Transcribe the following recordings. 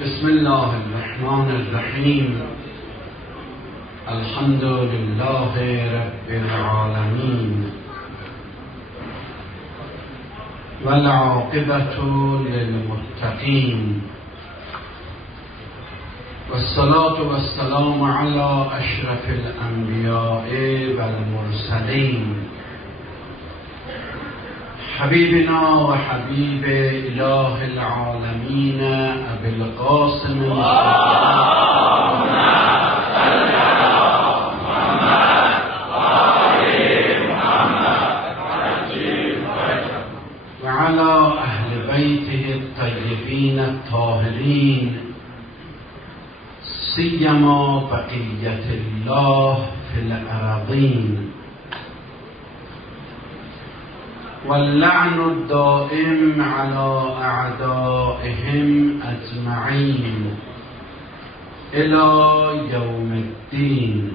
بسم الله الرحمن الرحیم. الحمد لله رب العالمین والعاقبة للمتقین والصلاة والسلام على اشرف الانبیاء والمرسلین حبیبنا و حبیب اله العالمین ابی القاسم و علی اهل بیته الطیبین الطاهرین سیما بقیت الله فی الارضین واللعن الدائم على اعدائهم اجمعین الى یوم الدین.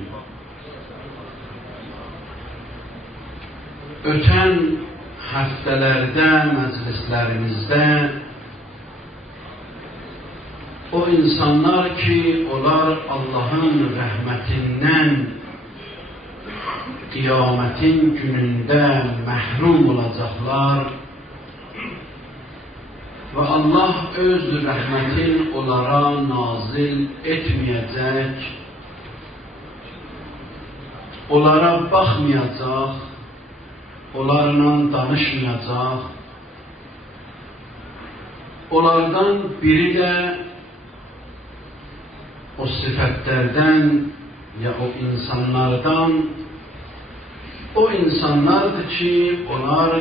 Ötən həftələrdə məclislərimizdə o insanlar ki, onlar Allahın rəhmətindən qiyamətin günündə məhrum olacaqlar və Allah öz rəhmətin onlara nazil etməyəcək, onlara baxmayacaq, onlarla danışmayacaq. Onlardan biri də o sifətlərdən ya o insanlardan o insanlardır ki, onlar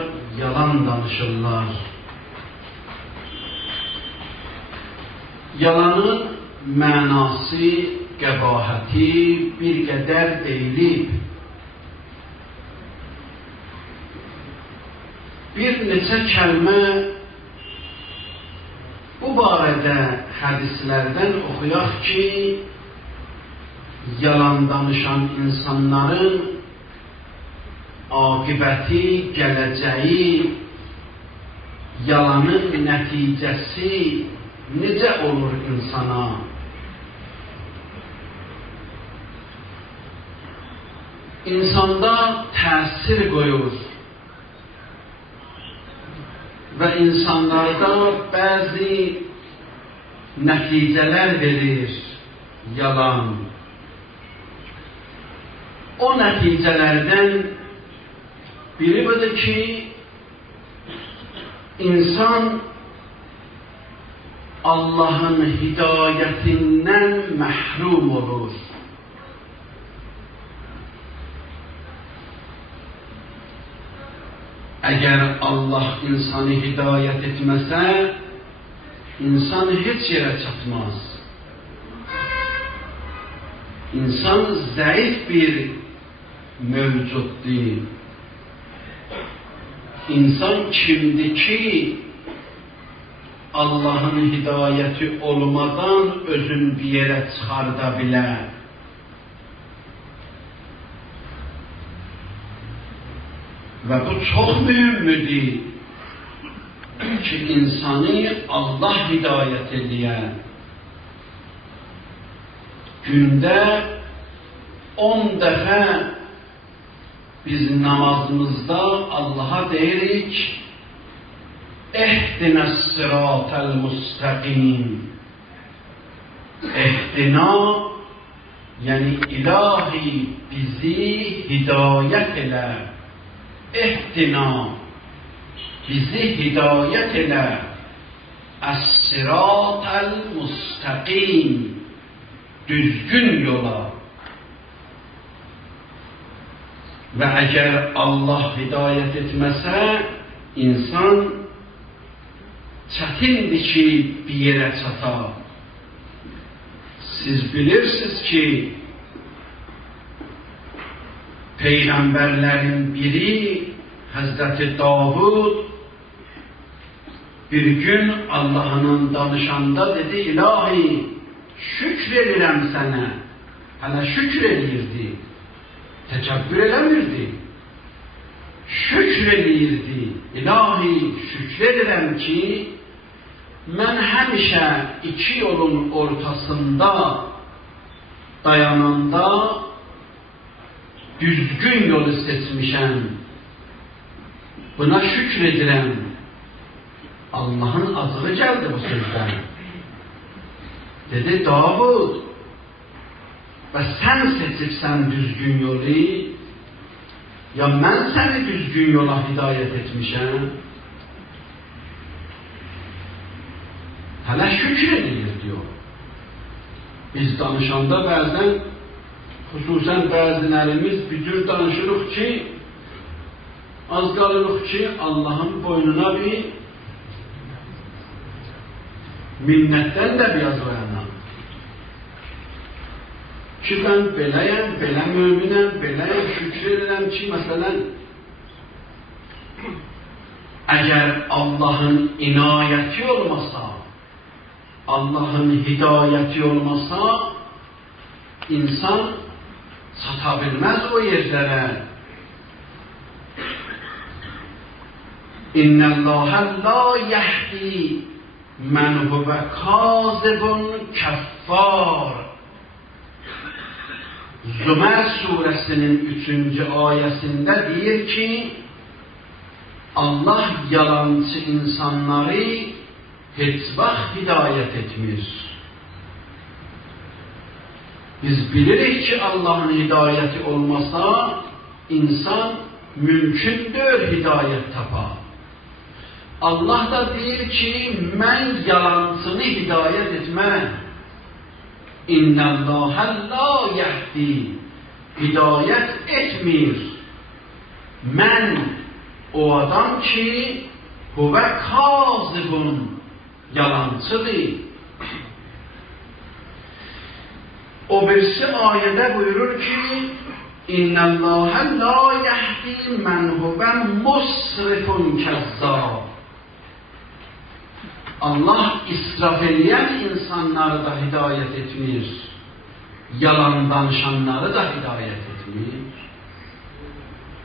yalan danışırlar. Yalanın mənası, qəbahəti bir qədər deyilib. Bir neçə kəlmə bu barədə hədislərdən oxuyaq ki, yalan danışan insanların aqibəti, gələcəyi, yalanın nəticəsi necə olur insana? İnsanda təsir qoyur və insanlarda bəzi nəticələr verir yalan. O nəticələrdən biri budur ki, insan Allah'ın hidayetinden məhrum olur. Əgər Allah insanı hidayət etməsə, insan heç yerə çatmaz. İnsan zəif bir mövcuddur. İnsan kimdir ki, Allah'ın hidayəti olmadan özün bir yerə çıxarda bilər? Və bu çox mühümdür ki, insanı Allah hidayət edir. Gündə 10 dəfə biz namazımızda Allah'a deyirik, ehdinəs sıratəl müstəqim. Ehdina, yəni ilahi bizi hidayət elə. Ehdina, bizi hidayət elə. Əs-sıratəl müstəqim, düzgün yola. Və əgər Allah hidayət etməsə, insan çətindir ki, bir yerə çata. Siz bilirsiniz ki, Peyğəmbərlərin biri Həzrəti Davud bir gün Allah'ın danışanda dedi, ilahi şükr edirəm sənə. Hələ şükr edirdi, təkəbbür eləmirdi. Şükr edirdi, ilahi şükr edirəm ki, mən həmişə iki yolun ortasında dayananda düzgün yolu seçmişəm. Buna şükür edirəm. Allah'ın azığı geldi bu sözden. Dedi Davud, ve sen seçirsen düzgün yolu, ya ben seni düzgün yola hidayet etmişəm. Hələ şükür edilir diyor. Biz danışanda bazen, hususen bəzilərimiz büdür danışırıq ki, az qalırıq ki, Allah'ın boynuna bir minnetten de biraz oyanam. Ki ben beləyəm, belə müminəm, beləyəm, şükür edirəm ki, məsələn, əgər Allah'ın inayeti olmasa, Allah'ın hidayeti olmasa, insan satabilmez o yerlere. İnnallâhe lâ yehdi men huve kâzibun keffâr. Zümer suresinin 3. ayesinde diyor ki, Allah yalancı insanları hiç vaxt hidayet etmir. Biz bilirik ki Allah'ın hidayeti olmasa insan mümkündür hidayet tapar. Allah da deyir ki, mən yalancını hidayet etməm. İnnallâhe lâ yehdi. Hidayet etmir. Mən o adam ki, huve kâzibun, yalancıdır. O birisi ayette buyurur ki, İnnallâhe lâ yehdi men huve musrifun kezzâb. Allah israf edən insanları da hidayet etmir. Yalan danışanları da hidayet etmir.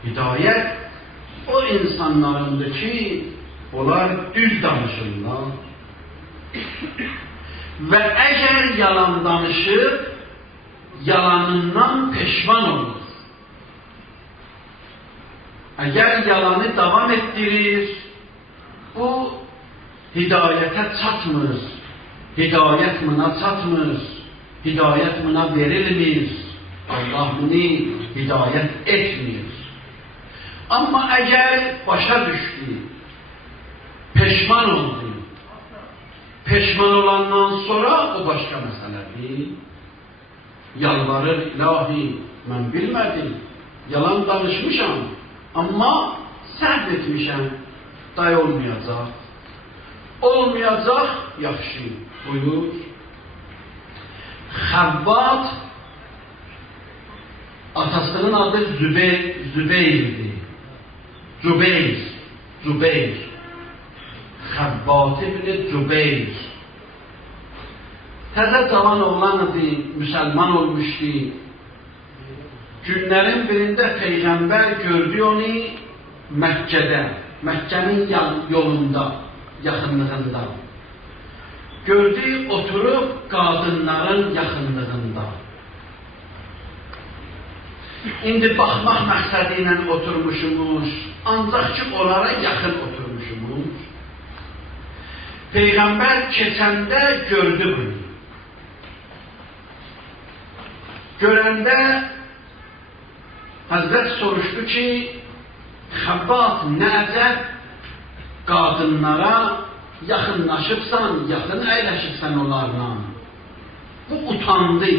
Hidayet o insanlarındır ki, onlar düz danışırlar. Ve eğer yalan danışır, yalanından peşman olur. Eğer yalanı devam ettirir, bu hidayete çatmır. Hidayet buna çatmır. Hidayet buna verilmir. Allah bunu hidayet etmir. Ama eğer başa düştü, peşman oldu, peşman olandan sonra o başka meseledir. Yalvarır, ilahi, ben bilmedim, yalan danışmışam, ama səhv etmişəm, day olmayacaq. Olmayacaq, yaxşı, buyur. Xəbbat, atasının adı Zübeyr'di. Zübeyr. Xəbbat ibn Zübeyr. Təzə cavan oğlan idi, müsəlman olmuşdu. Günlərin birində Peyğəmbər gördü onu Məkkədə, Məkkənin yolunda, yaxınlığında. Gördü, oturup qadınların yaxınlığında. İndi baxmaq məqsədi ilə oturmuşumuz, ancaq ki onlara yaxın oturmuşumuz. Peyğəmbər keçəndə gördü bunu. Görəndə Həzrət soruşdu ki, Xəbbat, nə əcəb qadınlara yaxınlaşıbsan, yaxın əyləşibsən onlarla. Bu utandı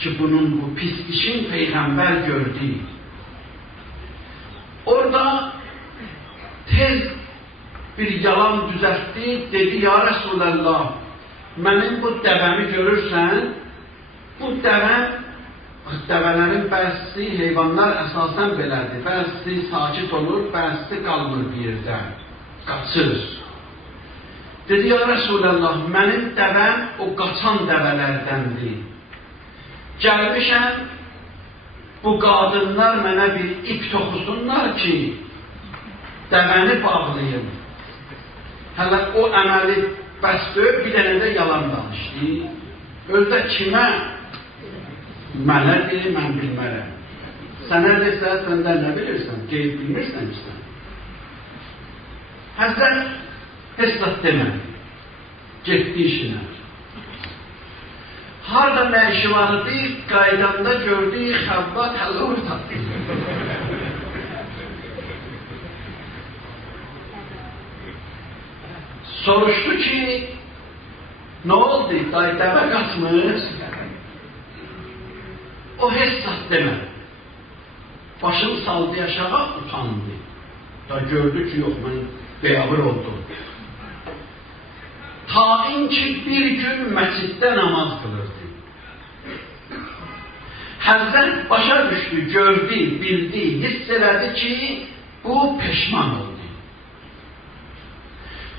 ki, bunun bu pis işin Peyğəmbər gördü. Orada tez bir yalan düzəltdi, dedi, ya Resulallah, mənim bu dəvəmi görürsən, bu dəvələrin bəzisi, heyvanlar əsasən belədir, bəzisi sakit olur, bəzisi qalmır bir yerdə, qaçır. Dedi, ya Resulallah, mənim dəvəm o qaçan dəvələrdəndir. Gəlmişəm, bu qadınlar mənə bir ip toxusunlar ki, dəvəni bağlayın. Hələ o əməli bəstör, bir dənə də yalan danışdı. Özdə kimə? Mənə deyir, mən bilmərəm. Sənə desə, sən də nə bilirsən? Qeyb bilmirsən ki sən. Həzrət hesab demədi. Getdi işinə. Harada məişi vardı, qaydanda gördü, Xəbbab hələ ortadı. Soruşdu ki, nə oldu? Dəvə qaçmış. O hesab demədi. Başını saldı aşağı, utandı. Da gördü ki, yox, mən beyavır oldum. Tain ki, bir gün məsciddə namaz qılırdı. Həzrət başa düşdü, gördü, bildi, hiss elədi ki, bu peşman oldu.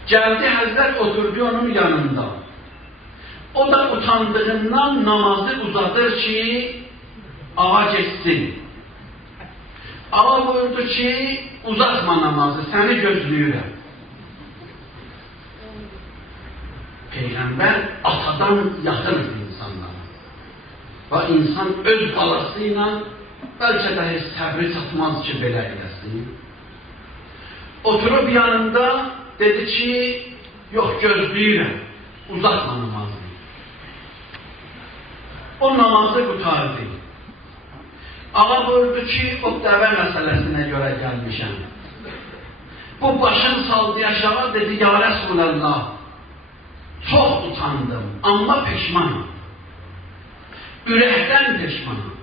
Gəldi Həzrət oturdu onun yanında. O da utandığından namazı uzadır ki, ağa geçsin. Ağa buyurdu ki, uzatma namazı, səni gözləyirəm. Peyğəmbər atadan yaxındır insanlara. Və insan öz balası ilə bəlkə də heç səbri çatmaz ki, belə eləsin. Oturub yanında dedi ki, yox gözləyirəm, uzatma namazı. O namazı qutardı. Ağa buyurdu ki, o dəvə məsələsinə görə gəlmişəm. Bu başını saldı aşağı, dedi, ya Rəsulallah, çox utandım, amma peşmanım. Ürəkdən peşmanım.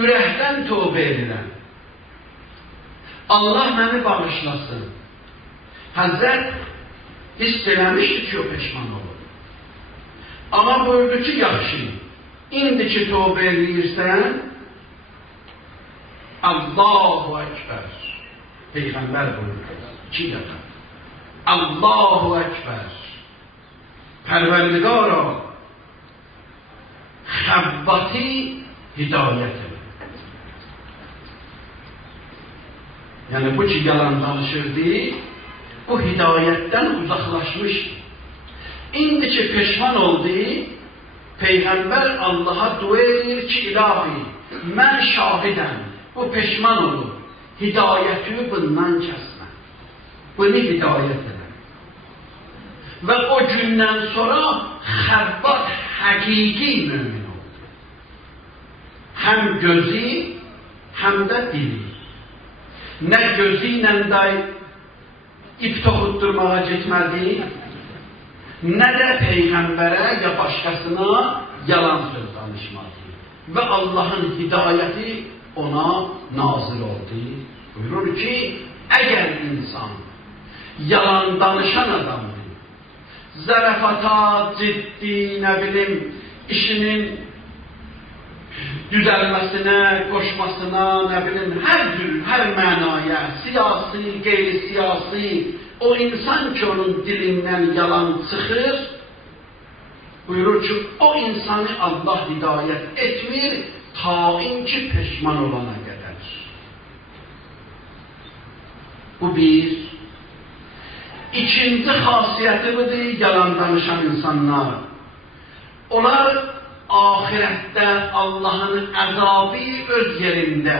Ürəkdən tövbə edirəm. Allah məni bağışlasın. Həzrət hiss eləmişdi ki, o peşman olur. Ama buyurdu ki, yaxşı, indi ki tövbə edirsən, Allahu Ekber. Peyğəmbər buyurdu. 2 dəfə. Allahu Ekber. Pərverdigara Xəbbati hidayət edir. Yəni bu ki yalan danışırdı, bu hidayətdən uzaqlaşmışdı. İndi ki peşman oldu, Peyğəmbər Allaha dua edir ki, ilahi, mən şahidəm, bu peşman olur, hidayətini bundan kəsmə. Bunu hidayət edir. Və o gündən sonra Xəbbab həqiqi mümin oldu. Həm gözü, həm də dili. Nə gözü ilə də ip toxutturmağa getmədi, nə də Peyğəmbərə ya başqasına yalan söz danışmadı. Və Allahın hidayəti ona nazil oldu. Buyurur ki, əgər insan yalan danışan adamdır, zərafata, ciddi, nə bilim, işinin düzəlməsinə, qoşmasına, nə bilim, hər mənaya, siyasi, qeyri-siyasi, o insan ki, onun dilindən yalan çıxır, buyurur ki, o insanı Allah hidayət etmir, tain ki, peşman olana qədər. Bu bir. İkinci xasiyyəti budur, yalan danışan insanlar. Onlar ahirətdə Allahın əzabı öz yerində,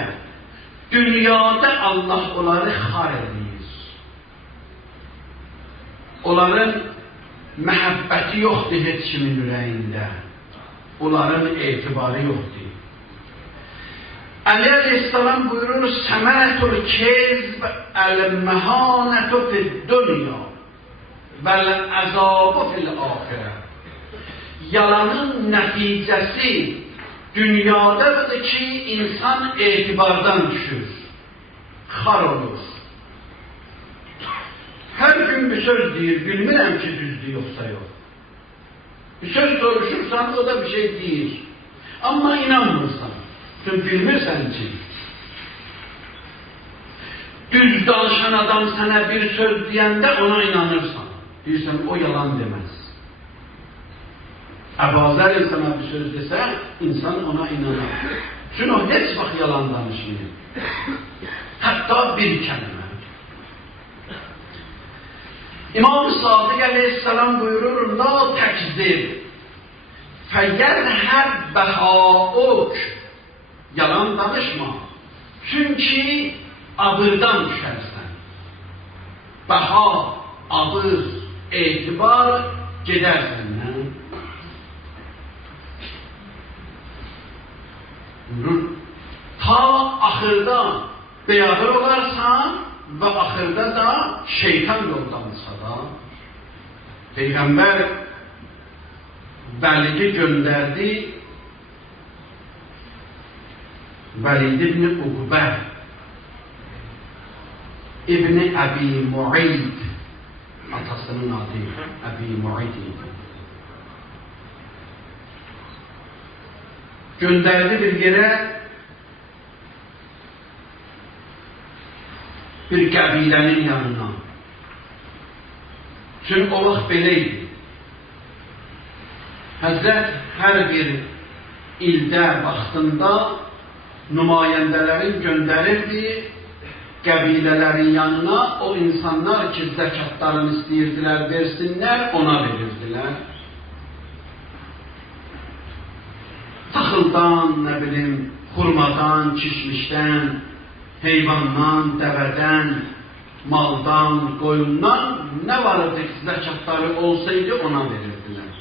dünyada Allah onları xar edir. Onların məhəbbəti yoxdur heç kimin ürəyində. Onların etibarı yoxdur. Əli Aleyhisselam buyurur, Səmərətul kezb əl-məhanətu fid-dünya vəl-əzabı fil-axirə. Yalanın nəticəsi dünyadadır ki, insan etibardan düşür, xar olur. Hər gün bir söz deyir, bilmirəm ki, düzdür yoxsa yox. Bir söz soruşursan, o da bir şey deyir. Amma inanmırsan, çünki bilmirsən ki, düz danışan adam sənə bir söz deyəndə ona inanırsan. Deyirsən, o yalan deməz. Əbazər insana bir söz desə, insan ona inanar. Çünki o heç vaxt yalan danışmıyor. Hətta bir kəlmə. İmam-ı Sadiq aleyhisselam buyurur, la tekzib feyezher behauk, yalan danışma. Çünkü abırdan düşersen. Beha, abır, etibar gider senden. Ta ahırda beraber olarsan ve ahırda da şeytan yoldansa da Peygamber Velid'i gönderdi. Velid İbni Uqbə İbni Əbi Mu'id, atasının adı Əbi Mu'id idi. Gönderdi bir yere, bir kabilenin yanına. Çünkü o vaxt beleydi. Həzrət hər bir ildə vaxtında nümayəndələrin göndərirdi qəbilələrin yanına. O insanlar ki, zəkatlarını istəyirdilər, versinlər, ona verirdilər. Taxıldan, nə bilim, xurmadan, kişmişdən, heyvandan, dəvədən, maldan, qoyundan nə vardı ki, zəkatları olsaydı ona verirdilər.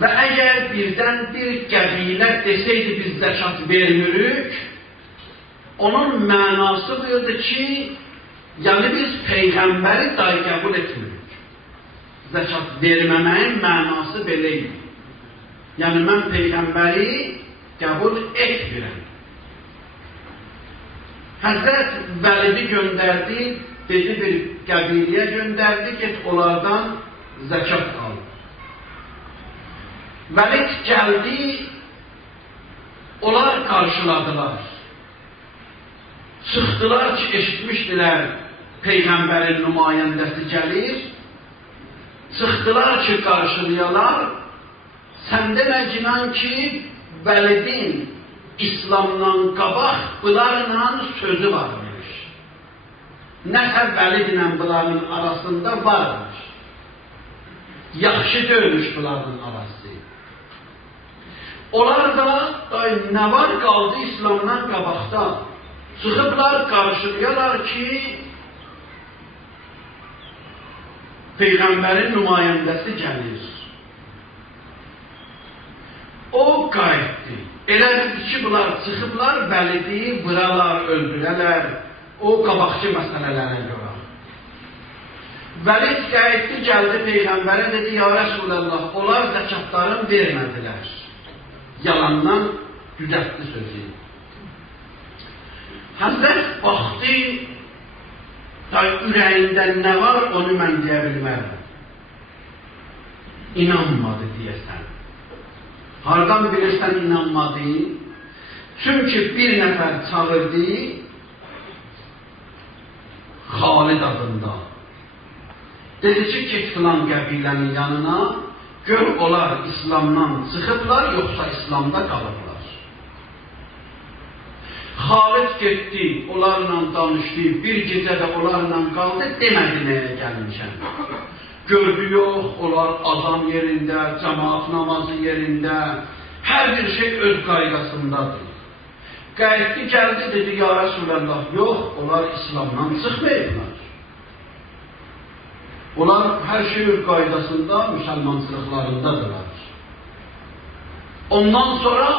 Və əgər birdən bir qəbilə deseydi biz zəkat vermirik, onun mənası buyurdu ki, yəni biz Peyğəmbəri dahi qəbul etmirik. Zəkat verməməyin mənası beləydi. Yəni mən Peyğəmbəri qəbul etmirəm. Həzrət Vəlidi göndərdi, dedi bir qəbiləyə göndərdi, get onlardan zəkat al. Velid geldi, onlar karşıladılar. Çıktılar ki, eşitmiştiler Peygamberin nümayəndəsi gelir. Çıktılar ki, karşılayalar. Sen demə ki, Velid'in İslamdan qabaq bunlarla sözü varmış. Nəsə Velid'lə bunların arasında varmış. Yaxşı dönmüş bunların arası. Onlar da nə var qaldı İslamdan qabaqda. Çıxıblar, qarşılayarlar ki, Peyğəmbərin nümayəndəsi gəlir. O qayıtdı. Elə bildi ki, bunlar çıxıblar, Vəlidi vıralar, öldürələr, o qabaqçı məsələlərə görə. Vəlid qayıtdı, gəldi Peyğəmbərə, dedi, ya Rəsulallah, onlar zəkatlarını vermədilər. Yalandan düzəltdi sözü. Həzrət baxdı, ürəyində nə var, onu mən deyə bilmərəm. İnanmadı deyəsən. Hardan bilirsən inanmadı? Çünki bir nəfər çağırdı, Xalid adında. Dedi ki, get filan qəbilənin yanına, gör onlar İslamdan çıxıblar, yoxsa İslamda qalıblar. Xalid getdi, onlarla danışdı, bir gecədə onlarla qaldı, demədi nəyə gəlmişəm. Gördü yox, onlar azam yerində, cəmaat namazı yerində, hər bir şey öz qaydasındadır. Qayıtdı, gəldi, dedi, ya Rəsulallah, yox, onlar İslamdan çıxmayıblar. Onlar hər şey öz qaydasında, müsəlmançılıqlarındadırlar. Ondan sonra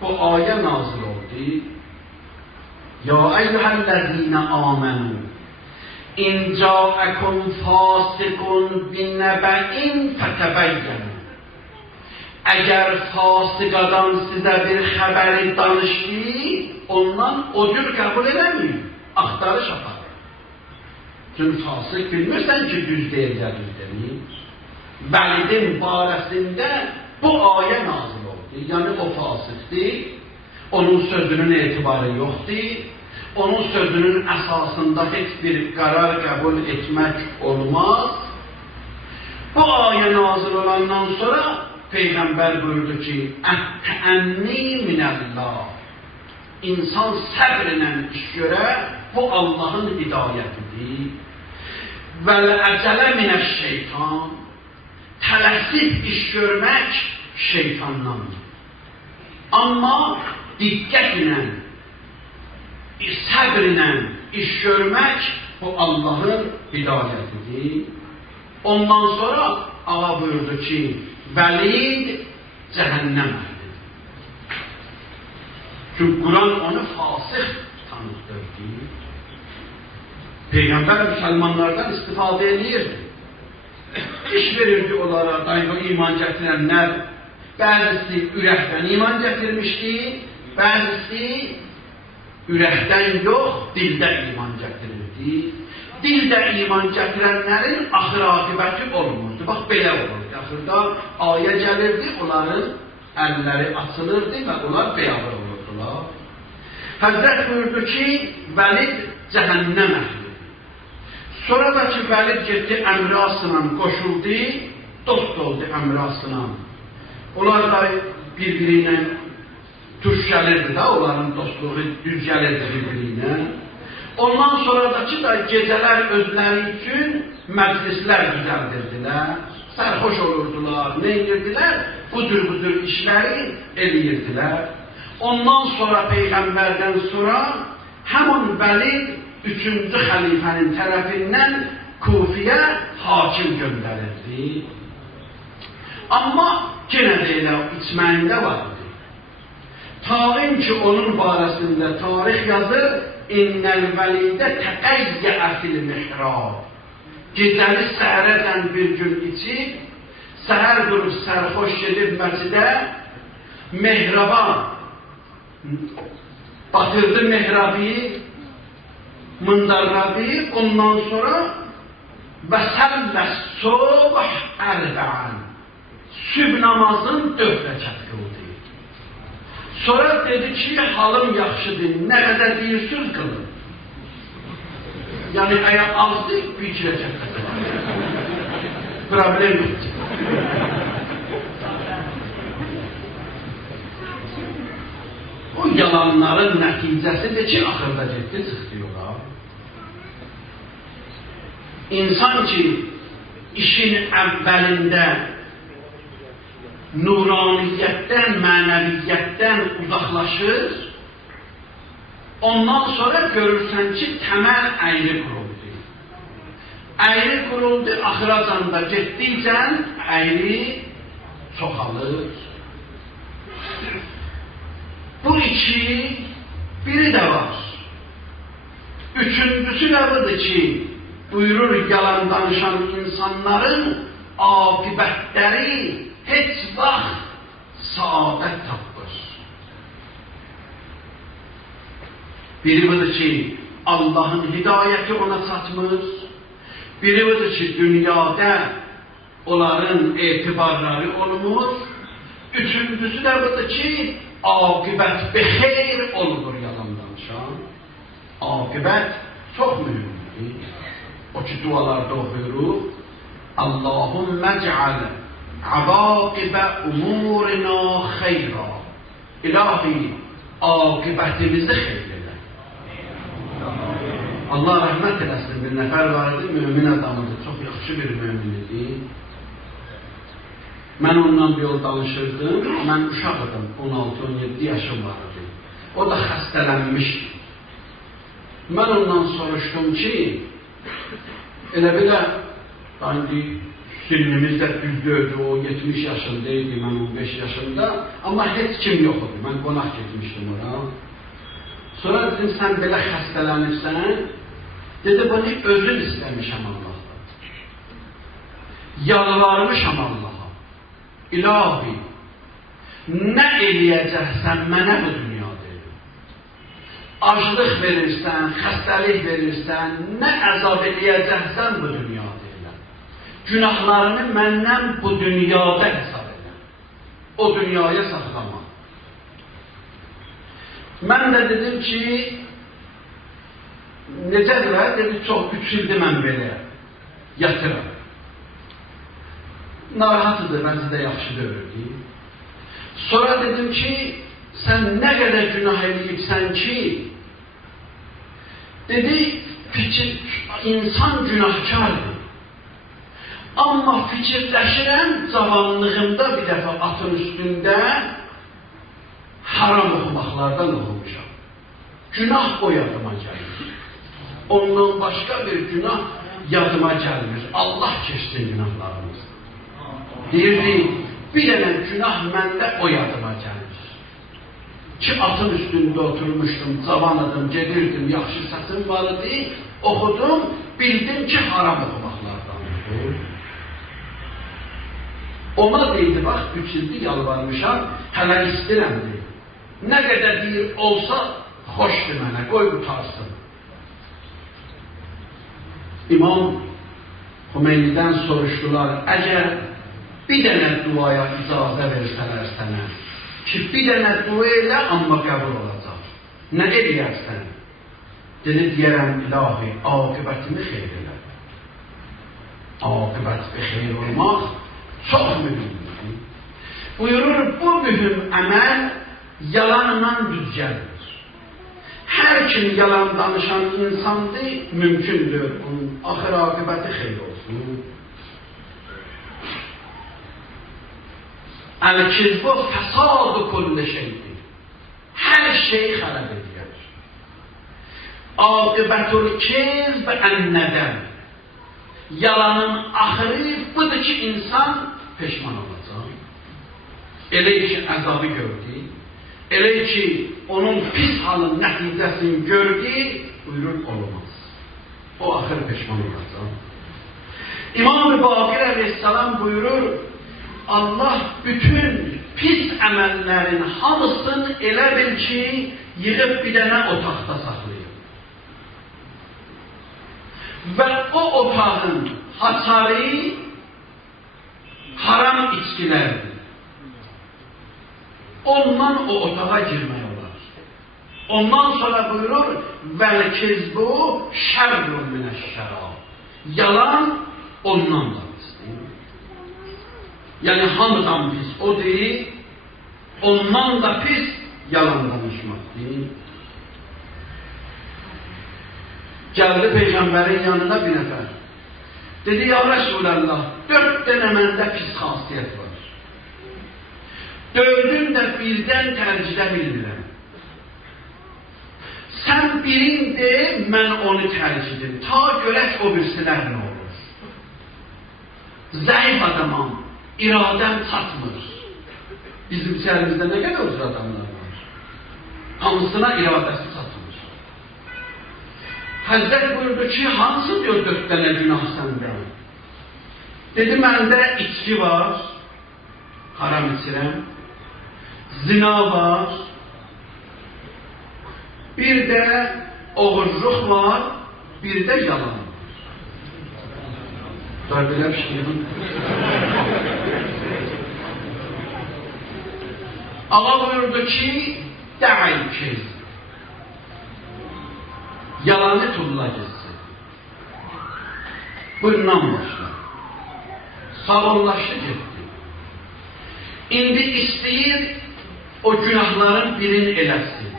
bu ayə nazil oldu. Ya eyyuhəl-ləzīnə āmenū İn câəkum fâsikun binnəbə'in fətəbəyyənû. Əgər fasıq adam sizə bir xəbəri danışdı, ondan o cür qəbul eləməyin, axtarış apar. Çünkü fasık bilmirsən ki, düz deyil ya düz deyil. Velid'in barəsində bu ayə nazil oldu. Yani o fasıqdır, onun sözünün etibarı yoxdur, onun sözünün əsasında heç bir qərar qəbul etmək olmaz. Bu ayə nazil olandan sonra Peyğəmbər buyurdu ki, Ət-təənni minəllah. İnsan səbrlə iş görə, bu Allah'ın hidayətidir. Vəl-əcələ minəş-şeytan, tələsib iş görmək şeytandandır. Amma diqqətlə, səbrlə iş görmək bu Allahın hidayətidir. Ondan sonra ağa buyurdu ki, vəlid cəhənnəm əhlidir. Çünki Quran onu fasıq tanıtırdı. Peygamber Müslümanlardan istifadə edirdi. İş verirdi onlara, daima iman getirenler, bəzisi ürəkdən iman getirmişdi, bəzisi ürəkdən yox, dildə iman getirirdi. Dildə iman getirenlerin axır aqibəti olmurdu. Bax, belə olurdu. Axırda ayə gəlirdi, onların əlləri açılırdı və onlar bəyabır olurdular. Həzrət buyurdu ki, vəlid cəhənnəm əhli. Sonra da ki, Vəlid getdi Əmr Aslan qoşuldu, dost oldu Əmr Aslan. Onlar da bir-biri ilə tuş gəlirdi da, onların dostluğu düz gəlirdi bir-biri ilə. Ondan sonra da ki, gecələr özləri üçün məclislər düzəldirdilər, sərxoş olurdular, nə edirdilər? Budur işləri eləyirdilər. Ondan sonra Peyğəmbərdən sonra həmin Vəlid üçüncü xəlifənin tərəfindən Kufiyə hakim göndərildi. Amma yenə də elə içməyində vardı. Tağin ki, onun barəsində tarix yazır, İnnəl vəlidə təqəyyəə fil mihrab. Gecəli səhərəcən bir gün içib, səhər durub sərxoş gedib məscidə, mehraba batırdı mehrabi, mındarladı, ondan sonra və səlləs sobh əlbəən, sübh namazın 4 rəkət qıldı. Sonra dedi ki, halım yaxşıdır, nə qədər deyirsiniz qılın. Yəni, əgər azdı, 1-2 rəkət qılın. Problem yoxdur. O yalanların nəticəsidir ki, axırda getdi, çıxdı yola. İnsan ki, işin əvvəlində nuraniyyətdən, mənəviyyətdən uzaqlaşır, ondan sonra görürsən ki, təməl əyri quruldu. Əyri quruldu, axıracanda getdikcən əyri çoxalır. Bu iki, biri də var. Üçüncüsü də budur ki, buyurur yalan danışan insanların aqibətləri heç vaxt saadət tapır. Biri budur ki, Allah'ın hidayəti ona çatmır. Biri budur ki, dünyada onların etibarları olmur. Üçüncüsü də budur ki, aqibət bexeyr olur yalan danışan. Aqibət çox mühümdür. O ki, dualarda oxuyurur. Allahümmə cəal əvaqibə umurina xeyra. İlahi, aqibətimizi xeyr elə. Allah rəhmət eləsin, bir nəfər var idi, mümin adamıdır, çox yaxşı bir mümin idi. Mən ondan bir yol danışırdım, mən uşaqdım, 16-17 yaşım vardı. O da xəstələnmişdi. Mən ondan soruşdum ki, elə belə, indi sinnimiz də düzdürdü, o 70 yaşındaydı, mən 15 yaşında, amma heç kim yox idi, mən qonaq getmişdim ona. Sonra dedim, sən belə xəstələnirsən, dedi, bunu özüm istəmişəm Allah'tan. Yalvarmışam Allah'a. İlahi, nə eləyəcəksən mənə bu dünyada? Aclıq verirsən, xəstəlik verirsən, nə əzab eləyəcəksən bu dünyada? Günahlarını məndən bu dünyada hesab elə. O dünyaya saxlama. Mən də dedim ki, necədir? Dedi, çox 3 ildir mən belə yatıram. Narahatıdır, məncə də yaxşı dövürdü. Sonra dedim ki, sən nə qədər günah eləyibsən ki, dedi, insan günahkardır. Amma fikirləşirəm, cavanlığımda bir dəfə atın üstündə haram oxumaqlardan oxumuşam. Günah o yadıma gəlir. Ondan başqa bir günah yadıma gəlmir. Allah keçsin günahlarımızı. Deyirdi, bir dənə günah məndə o yadıma gəlir. Ki atın üstündə oturmuşdum, cavan adım, gedirdim, yaxşı səsim var idi, oxudum, bildim ki haram oxumaqlardandır. Ona deyildi, bax, 3 ildir yalvarmışam, hələ istirəmdir. Nə qədər deyir, olsa, xoşdur mənə, qoy qutarsın. İmam Xümeynidən soruşdular, əgər bir dənə duaya icazə versələr sənə, ki bir dənə dua elə, amma qəbul olacaq. Nə eləyərsən? Dedi, deyərəm, ilahi, aqibətimi xeyr elə. Aqibət xeyr olmaq çox mühümdür. Buyurur, bu mühüm əməl yalanla düz gəlir. Hər kim yalan danışan insandır, mümkündür. Onun axır aqibəti xeyr olsun. Əl-kizbu fəsadu kulli şeydir. Hər şeyi xərab edir. Aqibətul kizb ən-nədəm. Yalanın axırı budur ki, insan peşman olacaq. Elə ki, əzabı gördü. Elə ki, onun pis halın nəticəsini gördü, buyurur, olmaz. O axır peşman olacaq. İmam-ı Baqir Aleyhisselam buyurur, Allah bütün pis əməllərin hamısını elə bil ki, yığıb bir dənə otaqda saxlayır. Və o otağın hasarı haram içkilərdir. Ondan o otağa girmək olar. Ondan sonra buyurur, vəl-kizbu şərrun minəş-şərab. Yalan ondan da pisdir. Yəni hamıdan pis o deyil, ondan da pis yalan danışmaqdır. Gəldi Peyğəmbərin yanına bir nəfər. Dedi, ya Resulallah, 4 dənə məndə pis xasiyyət var. 4'ün də birdən tərcidə bilmirəm. Sən birin de, mən onu tərcidim. Ta görək o birisilər nə olur. Zəif adamam, iradəm çatmır. Bizim içərimizdə nə qədər uzun adamlar var. Hamısına iradəsi çatmır. Həzrət buyurdu ki, hansı diyor 4 dənə günah səndə? Dedi, məndə içki var, haram içirəm. Zina var. Bir də oğurluq var, bir də yalan var. Daha belə bir şey yok. Allah buyurdu ki, də'il kiz. Yalanı tulla gitsin. Bundan başla. Sağollaşdı gitti. İndi istəyir o günahların birini eləsin.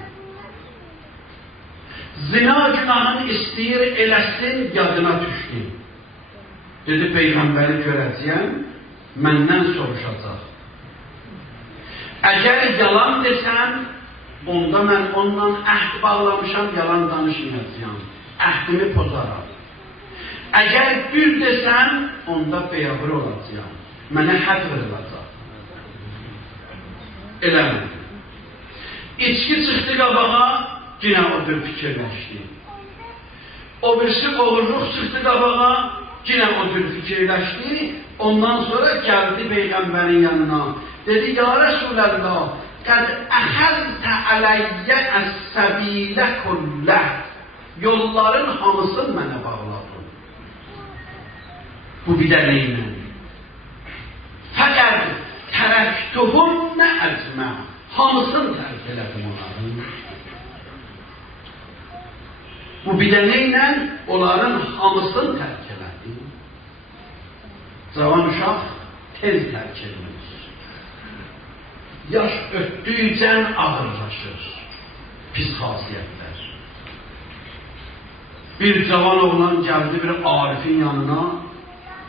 Zina günahını istəyir eləsin, yadına düşdü. Dedi, Peyğəmbəri görəcəyəm, məndən soruşacaq. Əgər yalan desən, onda mən ondan əhd bağlamışam, yalan danışmayacağım. Əhdimi pozaram. Əgər düz desən, onda beyabır olacağım. Mənə həd veriləcək. Eləmədi. İçki çıxdı qabağa, yine o bir fikirləşdi. O birisi oğurluq çıxdı qabağa, yine o bir fikirləşdi. Ondan sonra gəldi Peyğəmbərin yanına. Dedi, ya Resulallah, qəd əxəztə ələyyə əs-səbilə kulləh. Yolların hamısını mənə bağladın. Bu bir dənə ilə. Fəqəd tərəktuhunə əcmə. Hamısını tərk elədim onların. Bu bir dənə ilə onların hamısını tərk elədim. Cavan uşaq tez tərk edilir. Yaş ötdükcə ağırlaşır. Pis xasiyyətlər. Bir cavan oğlan gəldi bir Arifin yanına.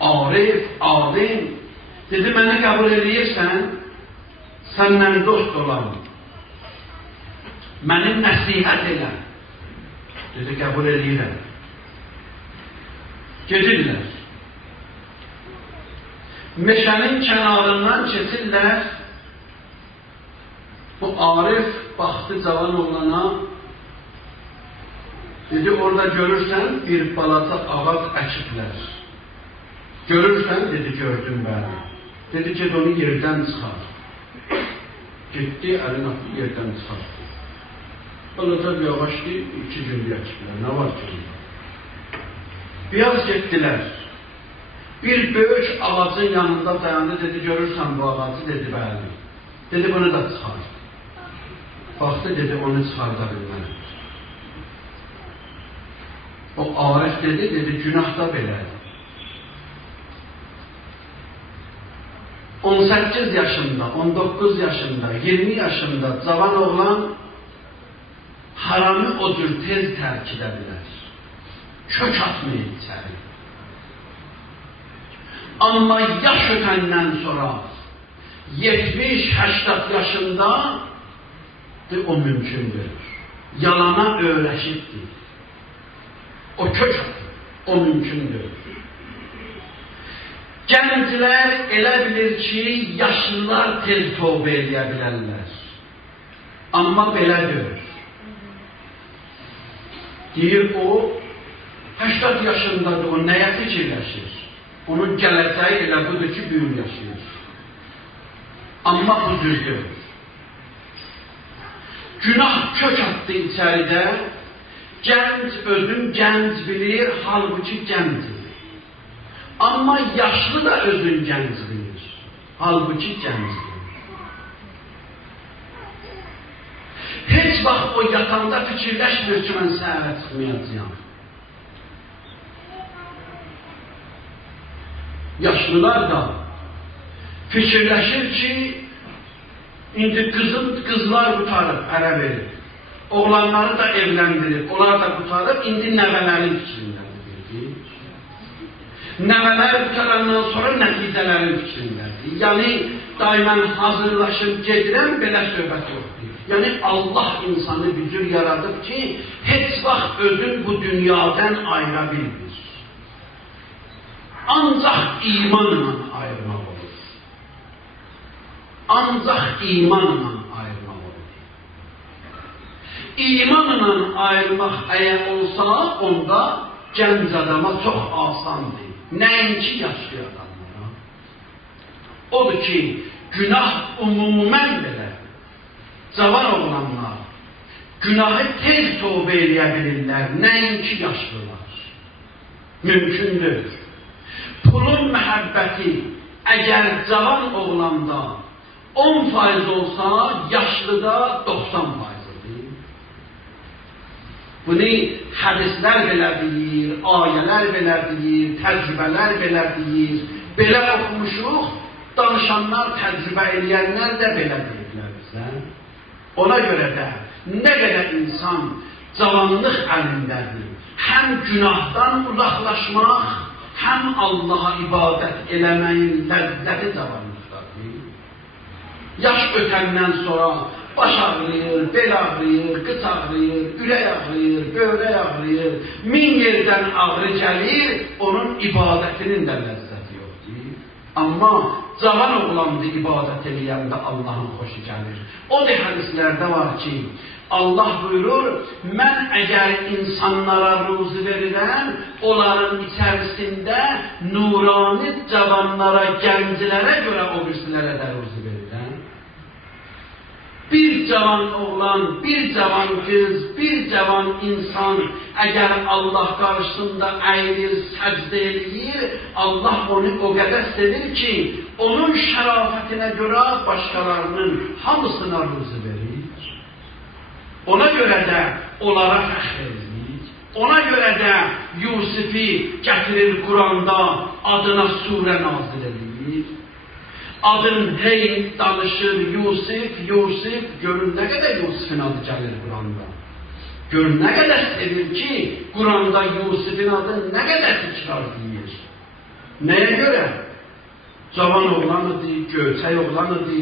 arif, alim. Dedi, məni qəbul edirsən, səndən dost olan, məni nəsihət elə. Dedi, qəbul edirəm. Gedirlər. Meşənin kənarından keçirlər. Bu arif baxdı cavan oğlana. Dedi, orada görürsən bir balaca ağac əkiblər. Görürsən, dedi, gördüm bəni. Dedi, ged onu yerdən çıxar. Getdi, əlin atı yerdən çıxardı. Balaca bir ağac ki, 2 gündə əkiblər. Nə var ki? Biraz getdilər. Bir böyük ağacın yanında dayandı, dedi, görürsən bu ağacı, dedi, bəli. Dedi, bunu da çıxar. Baxdı, dedi, onu çıxarda bilmənir. O arif dedi, günah da belədir. 18 yaşında, 19 yaşında, 20 yaşında cavan oğlan haramı o cür tez tərk edə bilər. Kök atmayın içəri. Amma yaş ötəndən sonra 70-80 yaşında o mümkündür. Yalana öyrəşibdir. O kök atır. O mümkündür. Gənclər elə bilir ki, yaşlılar tez tövbə edə bilərlər. Amma belədir. Deyir o, 80 yaşındadır, o nəyə fikirləşir? Onun gələcəyi elə budur ki, büyür yaşayır. Amma bu düzdür. Günah kök attı içəridə, gənc özün gənc bilir, halbuki gəncdir. Amma yaşlı da özün gənc bilir, halbuki gəncdir. Heç vaxt o yatanda fikirləşmir ki, mən səhərə çıxmayacağım. Yaşlılar da fikirləşir ki, indi qızlar qutarıb, ərə verir. Oğlanları da evləndirir, onlar da qutarıb, indi nəvələrin fikrindədir. Nəvələr qutarandan sonra nəticələrin fikrindədir. Yəni, daimən hazırlaşıb gedirəm, belə söhbət yoxdur. Yəni, Allah insanı bir cür yaradıb ki, heç vaxt özün bu dünyadan ayıra bilmir. Ancaq imanla ayırmaq olur. Ancaq imanla ayırmaq olur. İmanla ayırmaq əgər olsa, onda gənc adama çox asandır. Nəinki yaşlı adamlara. Odur ki, günah umumən belə. Cavan oğlanlar günahı tez tövbə edə bilirlər, nəinki yaşlılar. Mümkündür. Pulun məhəbbəti əgər cavan oğlanda 10% olsa, yaşlıda 90%'dir. Bunu hədislər belə deyir, ayələr belə deyir, təcrübələr belə deyir. Belə oxumuşuq, danışanlar, təcrübə eləyənlər də belə deyirlər bizə. Ona görə də nə qədər insan cavanlıq əlindədir. Həm günahdan uzaqlaşmaq, həm Allaha ibadət eləməyin ləzzəti cavanlıqdadır. Yaş ötəndən sonra baş ağrıyır, bel ağrıyır, qıç ağrıyır, ürək ağrıyır, böyrək ağrıyır, 1000 yerdən ağrı gəlir, onun ibadətinin də ləzzəti yoxdur. Amma cavan oğlandı ibadət eləyəndə Allahın xoşu gəlir. O da hədislərdə var ki, Allah buyurur, mən əgər insanlara ruzi verirəm, onların içərisində nurani cavanlara, gənclərə görə o birisilərə də ruzi verirəm. Bir cavan oğlan, bir cavan kız, bir cavan insan əgər Allah qarşısında əyilir, səcdə eləyir, Allah onu o qədər sevir ki, onun şərafətinə görə başqalarının hamısına ruzi verir. Ona görə də onlara fəxr edilir. Ona görə də Yusifi gətirir Quranda, adına surə nazil edilir. Adın hey danışır Yusif, Yusif, görün nə qədər Yusifin adı gəlir Quranda. Görün nə qədər sevir ki, Quranda Yusifin adı nə qədər təkrar deyir. Neye göre? Cavan oğlan idi, göçək oğlan idi,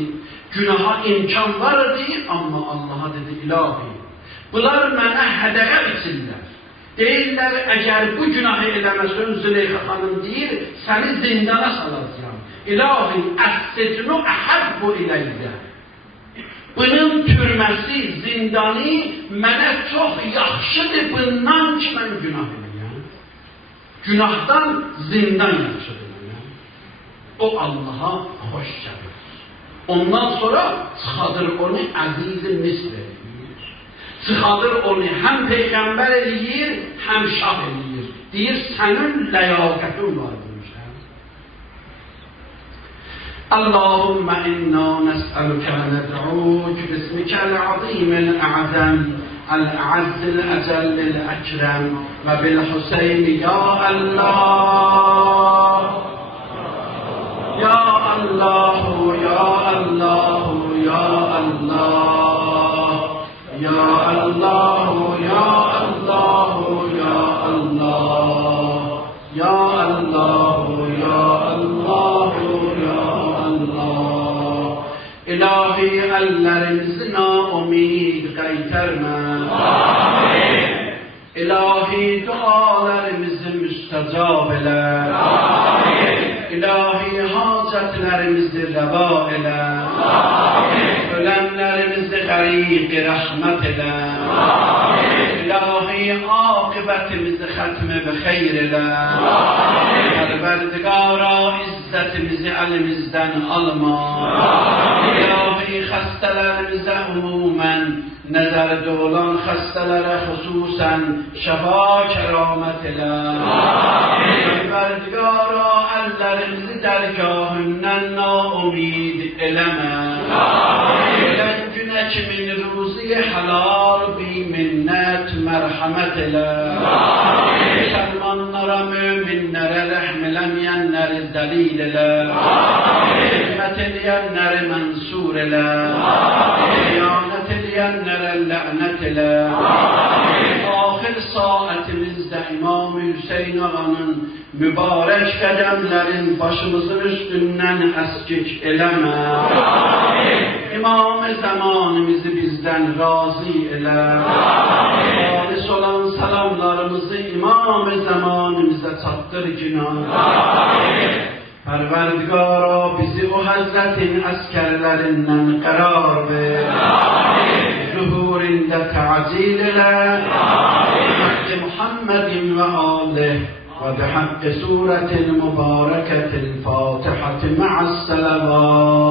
günaha imkan var idi, amma Allah'a dedi, ilahi, bunlar mənə hədəyə biçirlər. Deyirlər, əgər bu günahı eləməsən, Züleyxa xanım deyir, səni zindana salacağım. İlahi, əs-sicnu əhəbbu iləyyə. Bunun türməsi, zindanı mənə çox yaxşıdır bundan ki, mən günah eləyəm. Günahdan zindan yaxşıdır mənə. O Allah'a xoş gəlir. Ondan sonra çıxadır onu əziz-i misr eləyir. Çıxadır onu həm peyğəmbər eləyir, həm şah eləyir. Deyir, sənin ləyaqətin var demişəm. Allahümme inna nes'aluke ve ned'uk bismikal azimil a'zam el-a'azzil ecellil ekrem ve bil Hüseyin ya Allah ya Allahu ya Allahu ya Allah ya Allahu ya Allahu ya Allah ya Allahu ya Allahu ya Allah İlahi ellerimizi naumid qaytarma Amin İlahi dualarımızı müstecab elə Amin İlahi hacetlerimizi reva elə Amin ölenlerimizi gariq rahmet elə Amin İlahi akıbetimizi xətmi ve xeyr elə Amin Perverdigara izzetimizi elimizden alma Amin İlahi xəstələrimize umumen nezarede olan xəstələrə xüsusən şəfa kəramət elə Amin Perverdigara ellerimizi dergahündən naumid eləmə Amin Ölən günə kimin ruzi halal bi minnət mərhəmət elə Amin Müslümanlara, müminlərə rəhm eləməyənləri dəlil elə Amin Hikmət eləyənləri mənsur elə Amin Xiyanət eləyənlərə lə'nət elə Amin Ahir saatimizdə İmam-ı Hüseyin ağanın mübarək qədəmlərin başımızın üstündən əskik eləmə Amin İmam-ı zamanımızı bizdən razı elə Amin Halis olan salamlarımızı İmam-ı zamanımıza çatdır günah Amin Perverdigara bizi o Hazretin əskərlərindən qərar ver Amin Zuhurində təacil elə Amin Hakkı Muhammedin və alih وبحق سورة المباركة الفاتحة مع الصلوات